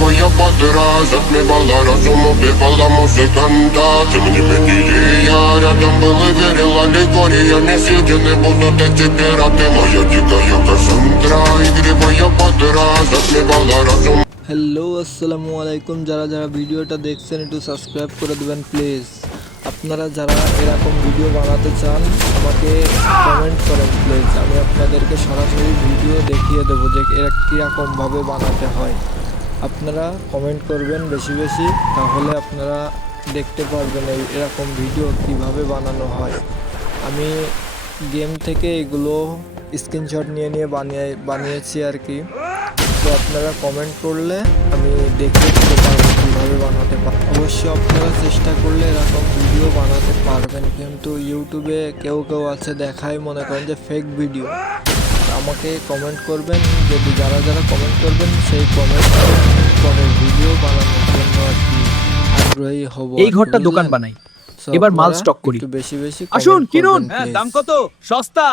voy a atrás, отмевала разум, убивала музыканта. Ты мне идея, рядом был и верил аллегориями. Съедены будут эти пираты, моя дикая Кассандра. Игривая подраз, отмевала разум. Hello আসসালামু আলাইকুম। যারা যারা ভিডিওটা দেখছেন একটু সাবস্ক্রাইব করে দেবেন প্লিজ। আপনারা যারা এরকম ভিডিও বানাতে চান আমাকে কমেন্ট করেন প্লিজ, আমি আপনাদেরকে সরাসরি ভিডিও দেখিয়ে দেবো যে এরা কীরকমভাবে বানাতে হয়। আপনারা কমেন্ট করবেন বেশি বেশি, তাহলে আপনারা দেখতে পারবেন এরকম ভিডিও কিভাবে বানানো হয়। আমি গেম থেকে এগুলো স্ক্রিনশট নিয়ে বানিয়েছি আর কি। তো আপনারা কমেন্ট করলে আমি দেখিয়ে দিতে পারবো কীভাবে বানাতে পারবো। অবশ্যই আপনারা চেষ্টা করলে এরকম ভিডিও বানাতে পারবেন, কিন্তু ইউটিউবে কেউ কেউ আছে দেখায় মনে করেন যে ফেক ভিডিও। আমাকে কমেন্ট করবেন, যদি যারা যারা কমেন্ট করবেন সেই কমেন্ট পরের ভিডিও বানানোর জন্য আর কি আগ্রহী হব। এই ঘরটা দোকান বানাই, এবার মাল স্টক করি। একটু বেশি বেশি আসুন কিনুন, দাম কত? সস্তা।